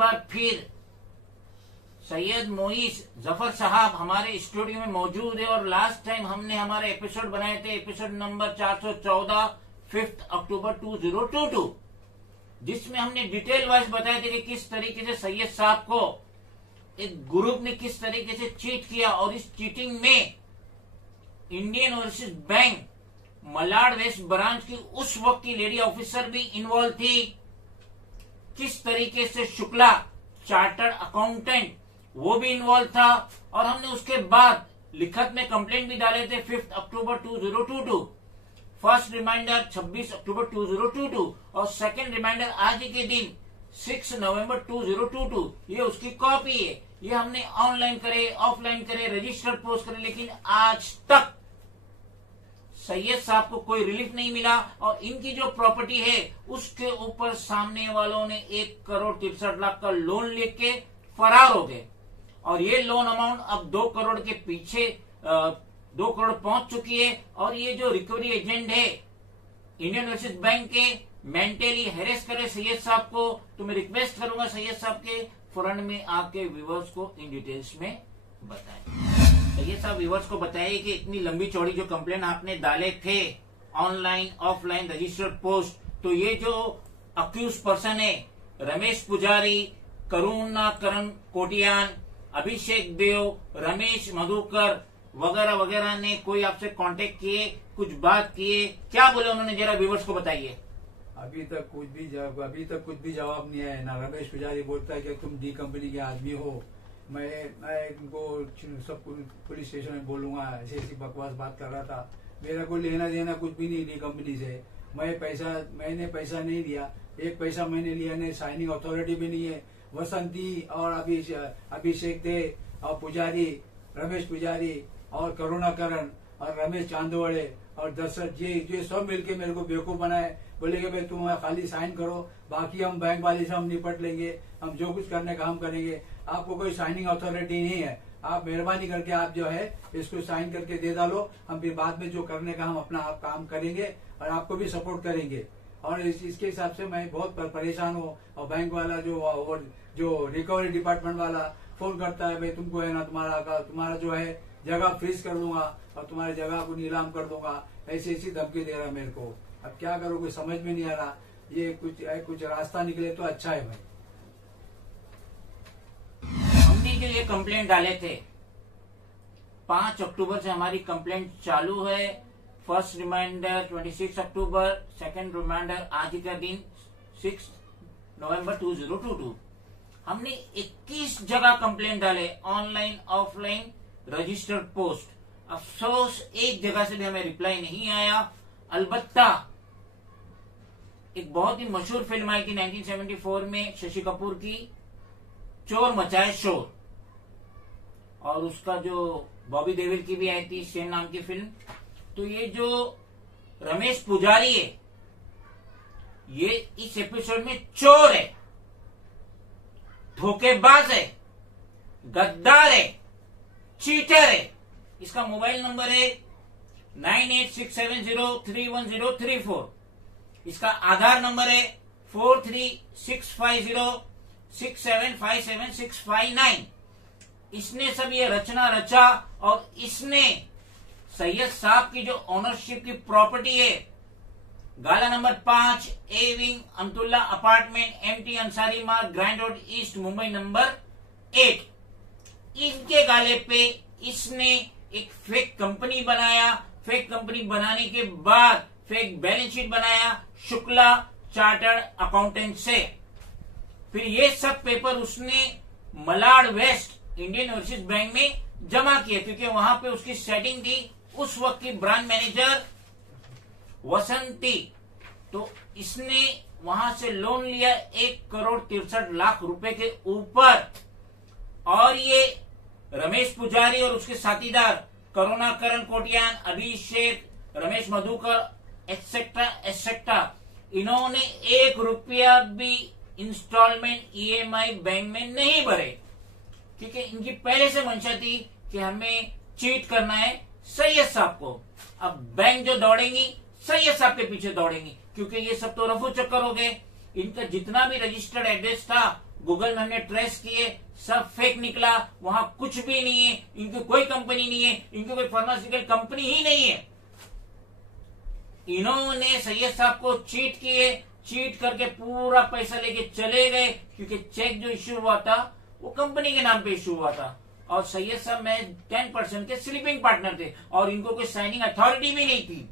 बार फिर सैयद मोइस जफर साहब हमारे स्टूडियो में मौजूद है और लास्ट टाइम हमने हमारे एपिसोड बनाए थे, एपिसोड नंबर 414 5 अक्टूबर 2022, जिसमें हमने डिटेल वाइज बताए थे कि किस तरीके से सैयद साहब को एक ग्रुप ने किस तरीके से चीट किया और इस चीटिंग में Indian Overseas Bank Malad west branch की उस वक्त की लेडी ऑफिसर भी इन्वॉल्व थी, किस तरीके से शुक्ला चार्टर्ड अकाउंटेंट वो भी इन्वॉल्व था, और हमने उसके बाद लिखत में कंप्लेंट भी डाले थे 5 अक्टूबर 2022, फर्स्ट रिमाइंडर 26 अक्टूबर 2022 और सेकंड रिमाइंडर आज ही के दिन 6 नवंबर 2022। ये उसकी कॉपी है। ये हमने ऑनलाइन करे, ऑफलाइन करे, रजिस्टर्ड पोस्ट करे, लेकिन आज तक सैयद साहब को कोई रिलीफ नहीं मिला और इनकी जो प्रॉपर्टी है उसके ऊपर सामने वालों ने 1 करोड़ 63 लाख का लोन लेके फरार हो गए और ये लोन अमाउंट अब 2 करोड़ के पीछे 2 करोड़ पहुंच चुकी है। और ये जो रिकवरी एजेंट है इंडियन ओवरसीज बैंक के मेंटली हेरेस करे सैयद साहब को, तो मैं रिक्वेस्ट करूंगा सैयद साहब के फ्रंट में आके व्यूअर्स को इन डिटेल्स में बताएं। सैयद साहब व्यूअर्स को बताइए कि इतनी लंबी चौड़ी जो कंप्लेन आपने डाले थे ऑनलाइन ऑफलाइन रजिस्टर्ड पोस्ट, तो ये जो अक्यूज पर्सन है रमेश पुजारी, करुणाकरण कोटियान, अभिषेक देव, रमेश मधुकर वगैरह वगैरह ने कोई आपसे कांटेक्ट किए, कुछ बात किए, क्या बोले उन्होंने, जरा व्यूअर्स को बताइए। अभी तक कुछ भी जवाब नहीं आया। ना रमेश पुजारी बोलता है कि तुम डी कंपनी के आदमी हो, मैं इनको सब पुलिस स्टेशन में बोलूंगा, ऐसी बकवास बात कर रहा था। मेरा कोई लेना देना कुछ भी नहीं डी कंपनी से। मैंने पैसा नहीं लिया, 1 पैसा मैंने लिया नहीं, साइनिंग अथॉरिटी भी नहीं है। वसंती और अभिषेक दे और पुजारी, रमेश पुजारी और करुणाकरण और रमेश चांदोड़े और दशरथ ये सब मिलके मेरे को बेवकूफ बनाए। बोले कि भाई तुम खाली साइन करो, बाकी हम बैंक वाले से हम निपट लेंगे, हम जो कुछ करने का हम करेंगे। आपको कोई साइनिंग अथॉरिटी नहीं है, आप मेहरबानी करके आप जो है इसको साइन करके दे डालो, हम फिर बाद में जो करने का हम अपना आप काम करेंगे और आपको भी सपोर्ट करेंगे। और इसके हिसाब से मैं बहुत परेशान हूँ। और बैंक वाला जो रिकवरी डिपार्टमेंट वाला फोन करता है, भाई तुमको है ना तुम्हारा जो है जगह फ्रीज कर दूंगा और तुम्हारी जगह को नीलाम कर दूंगा, ऐसी धमकी दे रहा है मेरे को। अब क्या करो, कोई समझ में नहीं आ रहा। ये कुछ रास्ता निकले तो अच्छा है भाई। हमने जो ये कंप्लेंट डाले थे 5 अक्टूबर से हमारी कंप्लेंट चालू है। फर्स्ट रिमाइंडर 26 अक्टूबर, सेकंड रिमाइंडर आज ही का दिन 6 नवंबर 2022। हमने 21 जगह कंप्लेंट डाले, ऑनलाइन ऑफलाइन रजिस्टर्ड पोस्ट। अफसोस एक जगह से भी हमें रिप्लाई नहीं आया। अलबत्ता एक बहुत ही मशहूर फिल्म आई थी 1974 में शशि कपूर की, चोर मचाए शोर, और उसका जो बॉबी देओल की भी आई थी सेम नाम की फिल्म। तो ये जो रमेश पुजारी है ये इस एपिसोड में चोर है, धोखेबाज है, गद्दार है, चीटर है। इसका मोबाइल नंबर है 9867031034। इसका आधार नंबर है 436506757659। इसने सब ये रचना रचा और इसने सैयद साहब की जो ओनरशिप की प्रॉपर्टी है gala number 5 A wing Amatullah apartment MT Ansari Marg Grant road east Mumbai number 8, इनके गाले पे इसने एक फेक कंपनी बनाया। फेक कंपनी बनाने के बाद फेक बैलेंस शीट बनाया शुक्ला चार्टर्ड अकाउंटेंट से। फिर ये सब पेपर उसने Malad West Indian Overseas Bank में जमा किए, क्योंकि वहां पे उसकी सेटिंग थी उस वक्त की ब्रांच मैनेजर वसंती। तो इसने वहां से लोन लिया 1 करोड़ 63 लाख रुपए के ऊपर। और ये रमेश पुजारी और उसके साथीदार करुणाकरण कोटियान, अभिषेक, रमेश मधुकर एक्सेट्रा एक्सेट्रा, इन्होंने 1 रुपया भी इंस्टॉलमेंट EMI बैंक में नहीं भरे, क्योंकि इनकी पहले से मंशा थी कि हमें चीट करना है सैयद साहब को। अब बैंक जो दौड़ेंगी सैयद साहब के पीछे दौड़ेंगी, क्योंकि ये सब तो रफू चक्कर हो गए। इनका जितना भी रजिस्टर्ड एड्रेस था गूगल में हमने ट्रेस किए, सब फेक निकला, वहां कुछ भी नहीं है, इनकी कोई कंपनी नहीं है, इनकी कोई फार्मास्यूटिकल कंपनी ही नहीं है। इन्होंने सैयद साहब को चीट किए, चीट करके पूरा पैसा लेके चले गए, क्योंकि चेक जो इश्यू हुआ था वो कंपनी के नाम पे इश्यू हुआ था, और सैयद साहब में 10% के स्लीपिंग पार्टनर थे, और इनको कोई साइनिंग अथॉरिटी भी नहीं थी।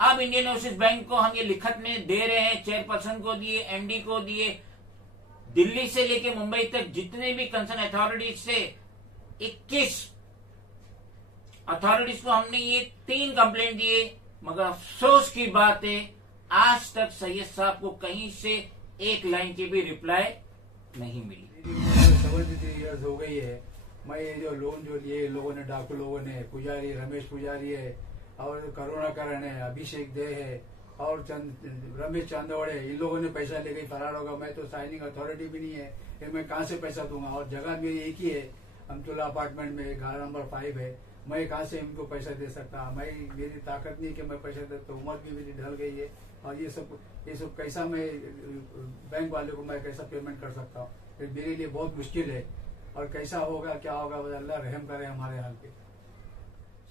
अब इंडियन ओवरसीज बैंक को हम ये लिखत में दे रहे हैं, चेयरपर्सन को दिए, एमडी को दिए, दिल्ली से लेके मुंबई तक जितने भी कंसर्न अथॉरिटीज से 21 अथॉरिटीज को हमने ये 3 कंप्लेंट दिए, मगर अफसोस की बात है आज तक सैयद साहब को कहीं से एक लाइन की भी रिप्लाई नहीं मिली। 73 इयर्स हो गई है। मैं ये जो लोन जो लिए लोगों ने, डाकू लोगों ने, पुजारी रमेश पुजारी है, और करुणाकरण है, अभिषेक दे है, और रमेश चांदवड़े, इन लोगों ने पैसा लेके फरार होगा। मैं तो साइनिंग अथॉरिटी भी नहीं है, ये मैं कहाँ से पैसा दूंगा? और जगह मेरी एक ही है, अमतुल्ला अपार्टमेंट में, घर नंबर 5 है। मैं कहाँ से इनको पैसा दे सकता? मेरी ताकत नहीं कि मैं पैसा दे, तो उम्र भी मेरी ढल गई है, और ये सब कैसा मैं बैंक वाले को मैं कैसा पेमेंट कर सकता हूँ? मेरे लिए बहुत मुश्किल है, और कैसा होगा क्या होगा, अल्लाह रहम करे हमारे हाल पे।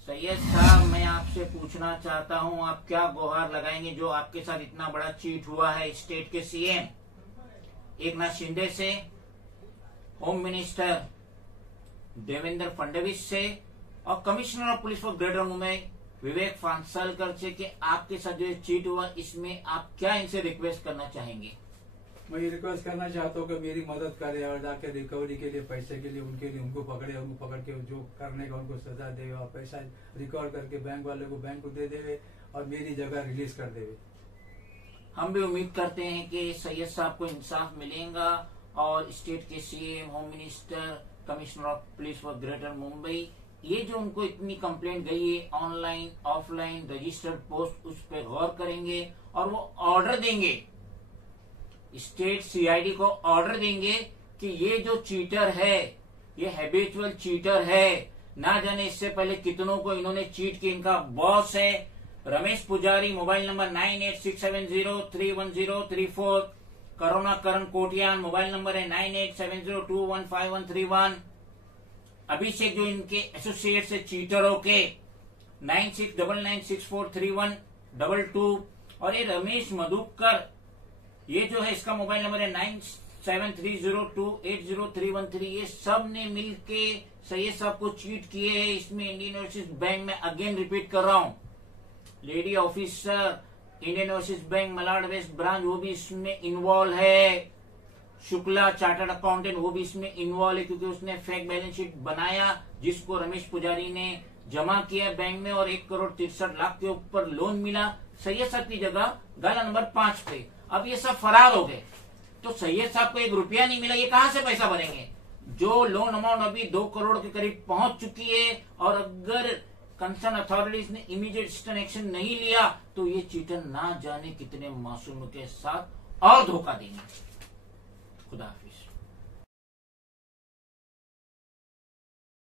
सैयद साहब, मैं आपसे पूछना चाहता हूं, आप क्या गुहार लगाएंगे जो आपके साथ इतना बड़ा चीट हुआ है स्टेट के सीएम एकनाथ शिंदे से, होम मिनिस्टर देवेंद्र फडणवीस से, और commissioner of police for greater Mumbai Vivek Phansalkar से, कि आपके साथ जो चीट हुआ इसमें आप क्या इनसे रिक्वेस्ट करना चाहेंगे? मैं ये रिक्वेस्ट करना चाहता हूँ कि मेरी मदद करे, और जाके रिकवरी के लिए, पैसे के लिए उनको पकड़े, उनको पकड़ के जो करने का उनको सजा दे, और पैसा रिकवर करके बैंक वाले को बैंक को दे देवे, और मेरी जगह रिलीज कर देवे। हम भी उम्मीद करते हैं कि सैयद साहब को इंसाफ मिलेगा, और स्टेट के CM, home minister, commissioner of police for greater Mumbai, ये जो उनको इतनी कंप्लेंट गई है ऑनलाइन ऑफलाइन रजिस्टर्ड पोस्ट, उस पर गौर करेंगे, और वो ऑर्डर देंगे, स्टेट सीआईडी को ऑर्डर देंगे कि ये जो चीटर है, ये हैबिचुअल चीटर है, ना जाने इससे पहले कितनों को इन्होंने चीट किया। इनका बॉस है रमेश पुजारी, mobile number 9867031034, Karunakaran Kotian, mobile number है 9870215131, अभिषेक जो इनके एसोसिएट से चीटरों के 9699643122, और ये रमेश मधुकर, ये जो है इसका मोबाइल नंबर है 9730280313, ये सब ने मिलके सैयद साहब को चीट किए हैं। इसमें इंडियन ओवरसीज बैंक में अगेन रिपीट कर रहा हूं, lady officer Indian Overseas Bank Malad west branch, वो भी इसमें इन्वॉल्व है, शुक्ला चार्टर्ड अकाउंटेंट, वो भी इसमें इन्वॉल्व है, क्योंकि उसने फेक बैलेंस शीट बनाया, जिसको रमेश पुजारी ने जमा किया बैंक में, और 1,63,00,000 के ऊपर लोन मिला सैयद साहब की जगह गाला नंबर 5 पे। अब ये सब फरार हो गए, तो सैयद साहब को 1 रुपया नहीं मिला, ये कहां से पैसा भरेंगे? जो लोन अमाउंट अभी 2 करोड़ के करीब पहुंच चुकी है, और अगर कंसर्न अथॉरिटीज ने इमीडिएट स्टर्न एक्शन नहीं लिया, तो ये चीटर ना जाने कितने मासूम के साथ और धोखा देंगे। खुदा।